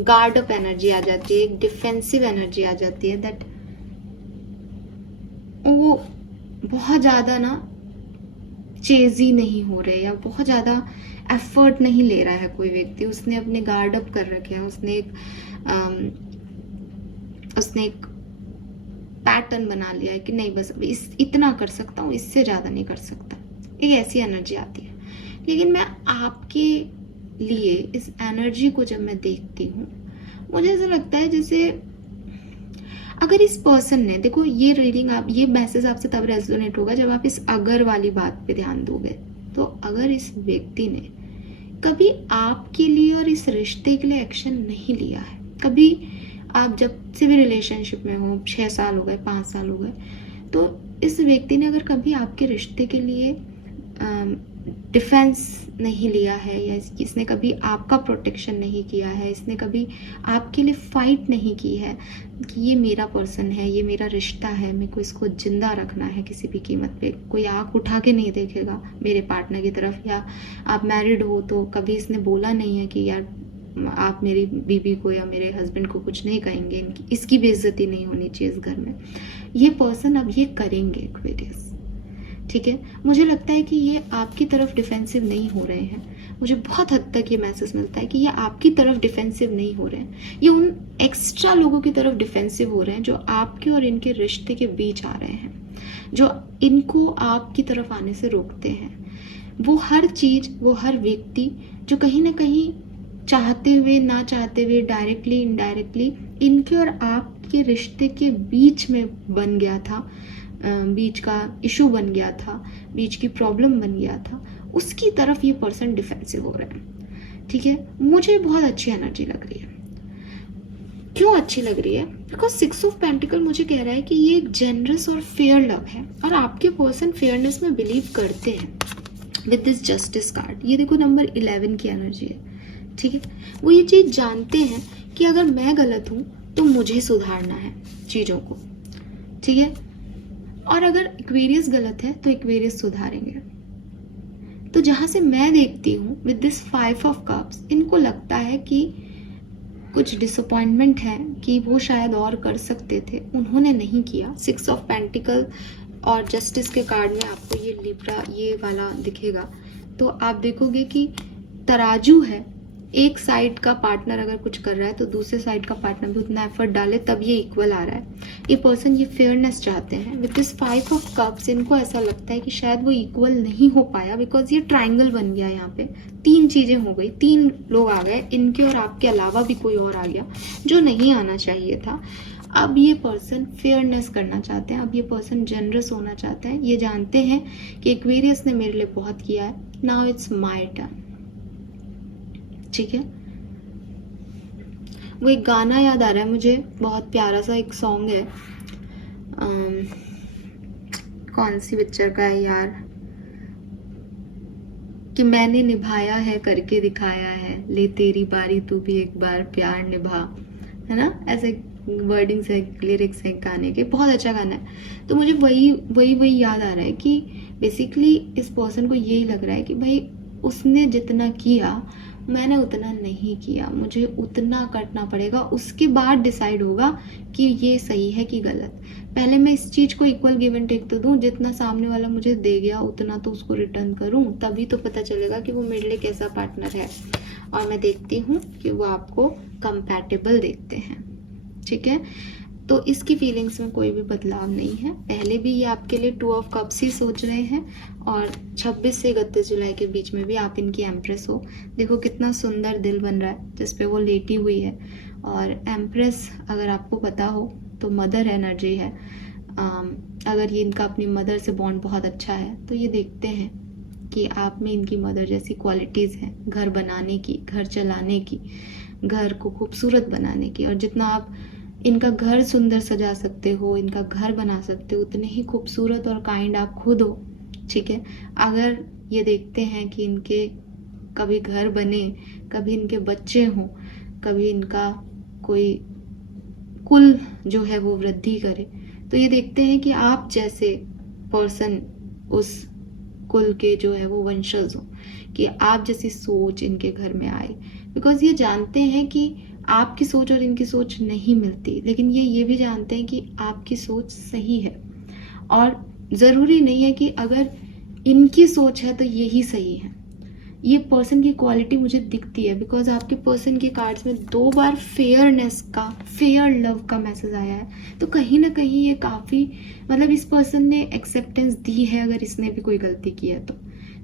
गार्ड अप एनर्जी आ जाती है, एक डिफेंसिव एनर्जी आ जाती है, दैट वो बहुत ज़्यादा ना चेजी नहीं हो रहे या बहुत ज़्यादा एफर्ट नहीं ले रहा है कोई व्यक्ति, उसने अपने गार्ड अप कर रखे हैं, उसने एक पैटर्न बना लिया है कि नहीं बस इतना कर सकता हूँ, इससे ज़्यादा नहीं कर सकता, एक ऐसी एनर्जी आती है। लेकिन मैं आपके लिए इस एनर्जी को जब मैं देखती हूँ मुझे ऐसा लगता है जैसे अगर इस पर्सन ने, देखो ये रीडिंग ये मैसेज आपसे तब रेजोनेट होगा जब आप इस अगर वाली बात पे ध्यान दोगे। तो अगर इस व्यक्ति ने कभी आपके लिए और इस रिश्ते के लिए एक्शन नहीं लिया है, कभी आप जब से भी रिलेशनशिप में हो, 6 साल हो गए, 5 साल हो गए, तो इस व्यक्ति ने अगर कभी आपके रिश्ते के लिए डिफेंस नहीं लिया है या इसने कभी आपका प्रोटेक्शन नहीं किया है, इसने कभी आपके लिए फाइट नहीं की है कि ये मेरा पर्सन है, ये मेरा रिश्ता है, मेरे को इसको जिंदा रखना है किसी भी कीमत पे, कोई आँख उठा के नहीं देखेगा मेरे पार्टनर की तरफ, या आप मैरिड हो तो कभी इसने बोला नहीं है कि यार आप मेरी बीवी को या मेरे हस्बैंड को कुछ नहीं कहेंगे, इसकी बेइज्जती नहीं होनी चाहिए इस घर में। ये पर्सन अब ये करेंगे एक्वेरियस, ठीक है। मुझे लगता है कि ये आपकी तरफ डिफेंसिव नहीं हो रहे हैं, मुझे बहुत हद तक ये मैसेज मिलता है कि ये आपकी तरफ डिफेंसिव नहीं हो रहे हैं, ये उन एक्स्ट्रा लोगों की तरफ डिफेंसिव हो रहे हैं जो आपके और इनके रिश्ते के बीच आ रहे हैं, जो इनको आपकी तरफ आने से रोकते हैं। वो हर चीज़, वो हर व्यक्ति जो कहीं ना कहीं चाहते हुए ना चाहते हुए, डायरेक्टली इनडायरेक्टली इनके और आपके रिश्ते के बीच में बन गया था, बीच का इशू बन गया था, बीच की प्रॉब्लम बन गया था, उसकी तरफ ये पर्सन डिफेंसिव हो रहा है, ठीक है। मुझे बहुत अच्छी एनर्जी लग रही है। क्यों अच्छी लग रही है? बिकॉज 6 ऑफ पेंटिकल मुझे कह रहा है कि ये एक जेनरस और फेयर लव है, और आपके पर्सन फेयरनेस में बिलीव करते हैं विद दिस जस्टिस कार्ड। ये देखो नंबर 11 की एनर्जी है, ठीक है। वो ये चीज़ जानते हैं कि अगर मैं गलत हूँ तो मुझे सुधारना है चीज़ों को, ठीक है, और अगर एक्वेरियस गलत है तो एक्वेरियस सुधारेंगे। तो जहां से मैं देखती हूँ विद दिस 5 ऑफ कप्स, इनको लगता है कि कुछ डिसअपॉइंटमेंट है कि वो शायद और कर सकते थे, उन्होंने नहीं किया। 6 ऑफ पेंटिकल और जस्टिस के कार्ड में आपको ये लिब्रा ये वाला दिखेगा, तो आप देखोगे कि तराजू है, एक साइड का पार्टनर अगर कुछ कर रहा है तो दूसरे साइड का पार्टनर भी उतना एफर्ट डाले तब ये इक्वल आ रहा है। ये पर्सन ये फेयरनेस चाहते हैं। विद दिस 5 ऑफ कप्स इनको ऐसा लगता है कि शायद वो इक्वल नहीं हो पाया, बिकॉज ये ट्राइंगल बन गया, यहाँ पे 3 चीजें हो गई, 3 लोग आ गए, इनके और आपके अलावा भी कोई और आ गया जो नहीं आना चाहिए था। अब ये पर्सन फेयरनेस करना चाहते हैं, अब ये पर्सन जनरस होना चाहते हैं। ये जानते हैं कि एक्वेरियस ने मेरे लिए बहुत किया है, नाउ इट्स माय टर्न, ठीक है। वो एक गाना याद आ रहा है मुझे, बहुत प्यारा सा एक सॉन्ग है, कौन सी पिक्चर का है यार, कि मैंने निभाया है करके दिखाया है, ले तेरी बारी तू भी एक बार प्यार निभा, है ना, ऐसे वर्डिंग्स है, लिरिक्स है गाने के, बहुत अच्छा गाना है। तो मुझे वही याद आ रहा है कि बेसिकली इस पर्सन को यही लग रहा है कि भाई उसने जितना किया मैंने उतना नहीं किया, मुझे उतना करना पड़ेगा, उसके बाद डिसाइड होगा कि ये सही है कि गलत। पहले मैं इस चीज़ को इक्वल गिव एंड टेक तो दूँ, जितना सामने वाला मुझे दे गया उतना तो उसको रिटर्न करूँ, तभी तो पता चलेगा कि वो मेरे लिए कैसा पार्टनर है। और मैं देखती हूँ कि वो आपको कंपैटिबल देखते हैं, ठीक है। तो इसकी फीलिंग्स में कोई भी बदलाव नहीं है। पहले भी ये आपके लिए 2 ऑफ कप्स ही सोच रहे हैं, और 26 से 31 जुलाई के बीच में भी आप इनकी एम्प्रेस हो। देखो कितना सुंदर दिल बन रहा है जिस पे वो लेटी हुई है। और एम्प्रेस अगर आपको पता हो तो मदर एनर्जी है। अगर ये इनका अपनी मदर से बॉन्ड बहुत अच्छा है तो ये देखते हैं कि आप में इनकी मदर जैसी क्वालिटीज़ हैं, घर बनाने की, घर चलाने की, घर को खूबसूरत बनाने की। और जितना आप इनका घर सुंदर सजा सकते हो, इनका घर बना सकते हो, उतने ही खूबसूरत और काइंड आप खुद हो, ठीक है। अगर ये देखते हैं कि इनके कभी घर बने, कभी इनके बच्चे हों, कभी इनका कोई कुल जो है वो वृद्धि करे, तो ये देखते हैं कि आप जैसे पर्सन उस कुल के जो है वो वंशज हो, कि आप जैसी सोच इनके घर में आए। बिकॉज ये जानते हैं कि आपकी सोच और इनकी सोच नहीं मिलती, लेकिन ये भी जानते हैं कि आपकी सोच सही है। और ज़रूरी नहीं है कि अगर इनकी सोच है तो यही सही है। ये पर्सन की क्वालिटी मुझे दिखती है, बिकॉज आपके पर्सन के कार्ड्स में 2 बार फेयरनेस का, फेयर लव का मैसेज आया है। तो कहीं ना कहीं ये काफ़ी, मतलब इस पर्सन ने एक्सेप्टेंस दी है अगर इसने भी कोई गलती की है तो,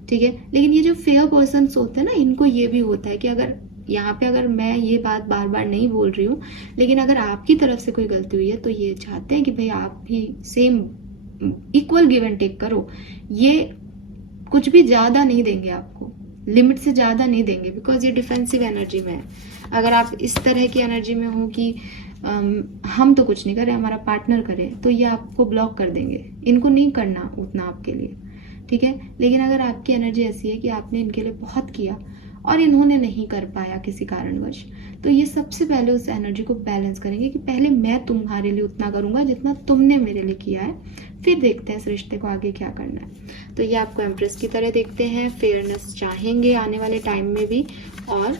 ठीक है। लेकिन ये जो फेयर पर्सन होते हैं ना, इनको ये भी होता है कि अगर यहाँ पे, अगर मैं ये बात बार बार नहीं बोल रही हूँ, लेकिन अगर आपकी तरफ से कोई गलती हुई है तो ये चाहते हैं कि भाई आप भी same equal give and take करो। ये कुछ भी ज़्यादा नहीं देंगे आपको, लिमिट से ज़्यादा नहीं देंगे, बिकॉज ये डिफेंसिव एनर्जी में है। अगर आप इस तरह की एनर्जी में हो कि हम तो कुछ नहीं करें, हमारा पार्टनर करे, तो ये आपको ब्लॉक कर देंगे, इनको नहीं करना उतना आपके लिए, ठीक है। लेकिन अगर आपकी एनर्जी ऐसी है कि आपने इनके लिए बहुत किया और इन्होंने नहीं कर पाया किसी कारणवश, तो ये सबसे पहले उस एनर्जी को बैलेंस करेंगे कि पहले मैं तुम्हारे लिए उतना करूँगा जितना तुमने मेरे लिए किया है, फिर देखते हैं इस रिश्ते को आगे क्या करना है। तो ये आपको एम्प्रेस की तरह देखते हैं, फेयरनेस चाहेंगे आने वाले टाइम में भी, और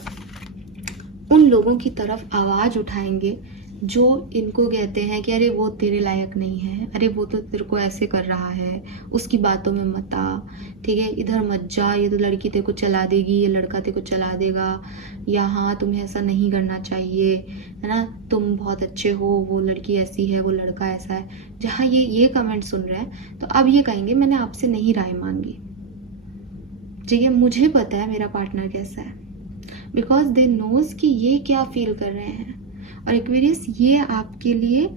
उन लोगों की तरफ आवाज़ उठाएंगे जो इनको कहते हैं कि अरे वो तेरे लायक नहीं है, अरे वो तो तेरे को ऐसे कर रहा है, उसकी बातों में मत आ, ठीक है, इधर मत जा, ये तो लड़की तेरे को चला देगी, ये लड़का तेरे को चला देगा, या हाँ तुम्हें ऐसा नहीं करना चाहिए, है ना, तुम बहुत अच्छे हो, वो लड़की ऐसी है, वो लड़का ऐसा है। जहाँ ये कमेंट सुन रहे हैं तो अब ये कहेंगे मैंने आपसे नहीं राय मांगी, ठीक है, मुझे पता है मेरा पार्टनर कैसा है, बिकॉज दे नोज कि ये क्या फील कर रहे हैं। और एक्वेरियस ये आपके लिए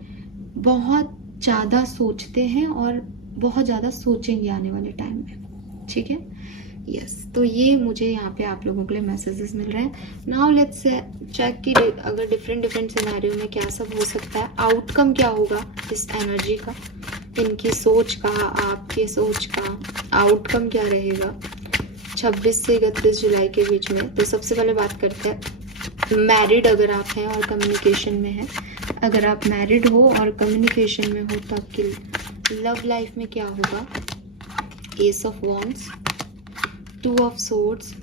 बहुत ज़्यादा सोचते हैं और बहुत ज़्यादा सोचेंगे आने वाले टाइम में, ठीक है। यस, तो ये मुझे यहाँ पे आप लोगों के लिए मैसेजेस मिल रहे हैं। नाउ लेट्स चेक कि अगर डिफरेंट सिनेरियो में क्या सब हो सकता है, आउटकम क्या होगा इस एनर्जी का, इनकी सोच का, आपके सोच का आउटकम क्या रहेगा 26 से 31 जुलाई के बीच में। तो सबसे पहले बात करते हैं मैरिड अगर आप हैं और कम्युनिकेशन में हैं। अगर आप मैरिड हो और कम्युनिकेशन में हो तो आपकी लव लाइफ में क्या होगा, S of wands, 2 of swords,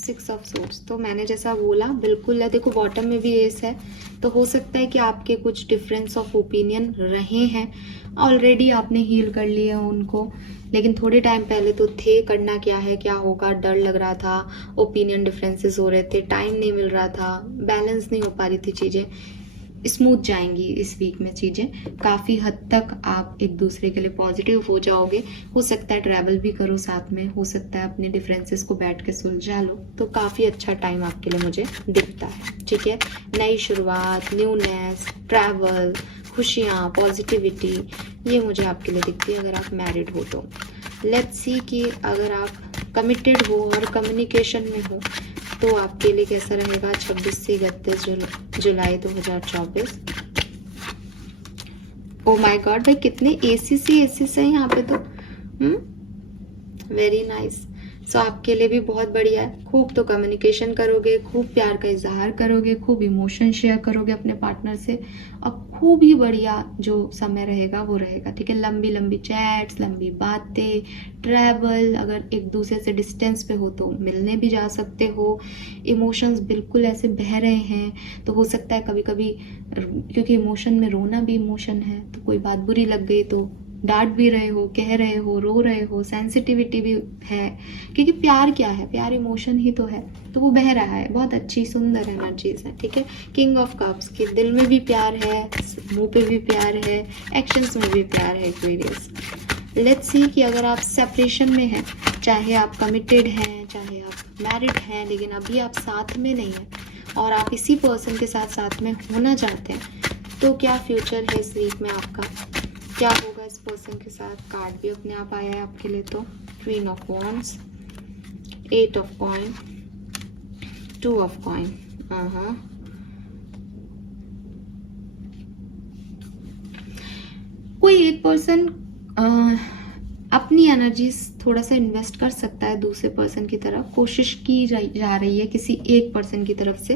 6 of swords. तो मैंने जैसा बोला बिल्कुल है, देखो बॉटम में भी एस है, तो हो सकता है कि आपके कुछ डिफरेंस ऑफ ओपिनियन रहे हैं, ऑलरेडी आपने हील कर लिया उनको, लेकिन थोड़े टाइम पहले तो थे, करना क्या है, क्या होगा, डर लग रहा था, ओपिनियन डिफरेंसेस हो रहे थे, टाइम नहीं मिल रहा था, बैलेंस नहीं हो पा रही थी चीज़ें। स्मूथ जाएंगी इस वीक में चीज़ें, काफ़ी हद तक आप एक दूसरे के लिए पॉजिटिव हो जाओगे। हो सकता है ट्रैवल भी करो साथ में, हो सकता है अपने डिफरेंसेस को बैठ के सुलझा लो, तो काफ़ी अच्छा टाइम आपके लिए मुझे दिखता है, ठीक है। नई शुरुआत, न्यूनेस, ट्रैवल, खुशियाँ, पॉजिटिविटी, ये मुझे आपके लिए दिखती है अगर आप मैरिड हो तो। लेट्स सी कि अगर आप कमिटेड हो और कम्युनिकेशन में हो तो आपके लिए कैसा रहेगा 26 से 31 जुलाई 2024। ओ माय गॉड भाई, कितने एसीस है यहाँ पे तो। Very nice. सो आपके लिए भी बहुत बढ़िया है। खूब तो कम्युनिकेशन करोगे, खूब प्यार का इजहार करोगे, खूब इमोशन शेयर करोगे अपने पार्टनर से, और खूब ही बढ़िया जो समय रहेगा वो रहेगा। ठीक है, लंबी लंबी चैट्स, लंबी बातें, ट्रैवल, अगर एक दूसरे से डिस्टेंस पे हो तो मिलने भी जा सकते हो। इमोशंस बिल्कुल ऐसे बह रहे हैं तो हो सकता है कभी कभी, क्योंकि इमोशन में रोना भी इमोशन है, तो कोई बात बुरी लग गई तो डांट भी रहे हो, कह रहे हो, रो रहे हो, सेंसिटिविटी भी है, क्योंकि प्यार क्या है, प्यार इमोशन ही तो है, तो वो बह रहा है। बहुत अच्छी सुंदर एनर्जीज है। ठीक है, किंग ऑफ कप्स की दिल में भी प्यार है, मुंह पे भी प्यार है, एक्शंस में भी प्यार है एक्वेरियस। लेट्स सी कि अगर आप सेपरेशन में हैं, चाहे आप कमिटेड हैं, चाहे आप मैरिड हैं, लेकिन अभी आप साथ में नहीं हैं और आप इसी पर्सन के साथ में होना चाहते हैं, तो क्या फ्यूचर है इस वीक में आपका, क्या होगा इस पर्सन के साथ। कार्ड भी अपने आप आया है आपके लिए तो, queen of wands, 8 of coin, 2 of coin. कोई एक पर्सन अपनी एनर्जीज थोड़ा सा इन्वेस्ट कर सकता है दूसरे पर्सन की तरफ, कोशिश की जा रही है किसी एक पर्सन की तरफ से।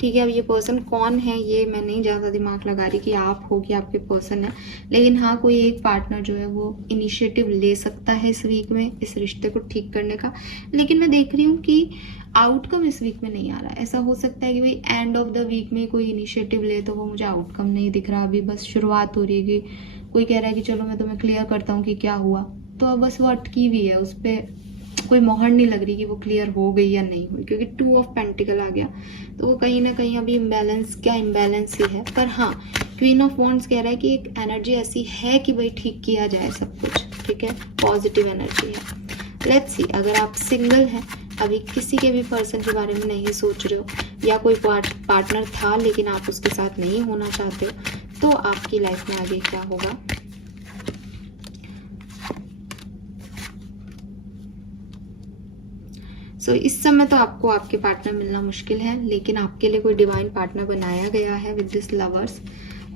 ठीक है, अब ये पर्सन कौन है ये मैं नहीं ज़्यादा दिमाग लगा रही कि आप हो कि आपके पर्सन है, लेकिन हाँ कोई एक पार्टनर जो है वो इनिशिएटिव ले सकता है इस वीक में इस रिश्ते को ठीक करने का। लेकिन मैं देख रही हूँ कि आउटकम इस वीक में नहीं आ रहा है। ऐसा हो सकता है कि भाई एंड ऑफ द वीक में कोई इनिशिएटिव ले, तो वो मुझे आउटकम नहीं दिख रहा, अभी बस शुरुआत हो रही है कि कोई कह रहा है कि चलो मैं तुम्हें क्लियर करता हूँ कि क्या हुआ, तो अब बस वो अटकी हुई है, उस पर कोई मोहर नहीं लग रही कि वो क्लियर हो गई या नहीं हुई, क्योंकि 2 ऑफ पेंटिकल आ गया, तो वो कहीं ना कहीं अभी इम्बैलेंस ही है। पर हाँ, क्वीन ऑफ वॉन्ड्स कह रहा है कि एक एनर्जी ऐसी है कि भाई ठीक किया जाए सब कुछ। ठीक है, पॉजिटिव एनर्जी है। लेट्स सी, अगर आप सिंगल हैं, अभी किसी के भी पर्सन के बारे में नहीं सोच रहे हो, या कोई पार्टनर था लेकिन आप उसके साथ नहीं होना चाहते हो, तो आपकी लाइफ में आगे क्या होगा। सो इस समय तो आपको आपके पार्टनर मिलना मुश्किल है, लेकिन आपके लिए कोई डिवाइन पार्टनर बनाया गया है विद दिस लवर्स।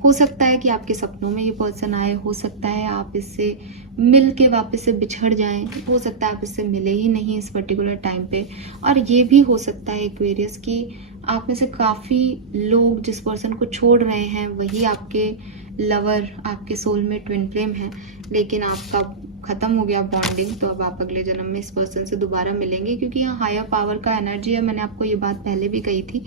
हो सकता है कि आपके सपनों में ये पर्सन आए, हो सकता है आप इससे मिल के वापस से बिछड़ जाएं, हो सकता है आप इससे मिले ही नहीं इस पर्टिकुलर टाइम पे, और ये भी हो सकता है एक्वेरियस कि आप में से काफ़ी लोग जिस पर्सन को छोड़ रहे हैं वही आपके लवर, आपके सोलमेट, ट्विन फ्लेम है, लेकिन आपका खत्म हो गया बॉन्डिंग, तो अब आप अगले जन्म में इस पर्सन से दोबारा मिलेंगे, क्योंकि यहाँ हायर पावर का एनर्जी है। मैंने आपको ये बात पहले भी कही थी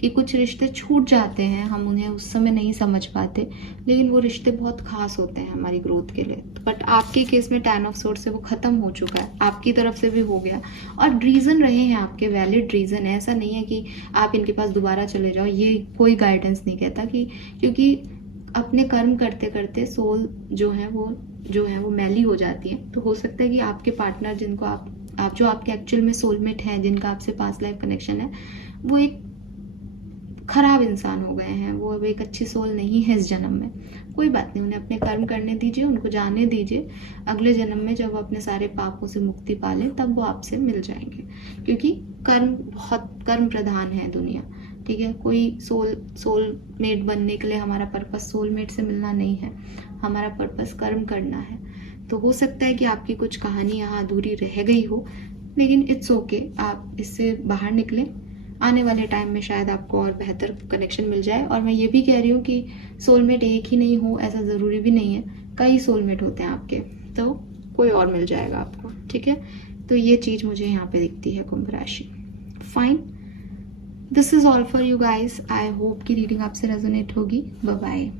कि कुछ रिश्ते छूट जाते हैं, हम उन्हें उस समय नहीं समझ पाते, लेकिन वो रिश्ते बहुत खास होते हैं हमारी ग्रोथ के लिए। बट आपके केस में 10 ऑफ सोर्ड्स से वो खत्म हो चुका है, आपकी तरफ से भी हो गया, और रीज़न रहे हैं आपके वैलिड रीज़न है। ऐसा नहीं है कि आप इनके पास दोबारा चले जाओ, ये कोई गाइडेंस नहीं कहता कि, क्योंकि अपने कर्म करते करते सोल जो है वो मैली हो जाती है। तो हो सकता है कि आपके पार्टनर जिनको आप जो आपके एक्चुअल में सोलमेट हैं, जिनका आपसे पास्ट लाइफ कनेक्शन है, वो एक खराब इंसान हो गए हैं, वो अब एक अच्छी सोल नहीं है इस जन्म में। कोई बात नहीं, उन्हें अपने कर्म करने दीजिए, उनको जाने दीजिए। अगले जन्म में जब वो अपने सारे पापों से मुक्ति पा लें तब वो आपसे मिल जाएंगे, क्योंकि कर्म बहुत कर्म प्रधान है दुनिया। ठीक है, कोई सोलमेट बनने के लिए हमारा पर्पस सोलमेट से मिलना नहीं है, हमारा पर्पस कर्म करना है। तो हो सकता है कि आपकी कुछ कहानी यहाँ अधूरी रह गई हो, लेकिन इट्स ओके, आप इससे बाहर निकलें। आने वाले टाइम में शायद आपको और बेहतर कनेक्शन मिल जाए। और मैं ये भी कह रही हूँ कि सोलमेट एक ही नहीं हो, ऐसा ज़रूरी भी नहीं है, कई सोलमेट होते हैं आपके, तो कोई और मिल जाएगा आपको। ठीक है, तो ये चीज़ मुझे यहाँ पे दिखती है कुंभ राशि। Fine, this is all for you guys. I hope कि रीडिंग आपसे रेजोनेट होगी। Bye bye.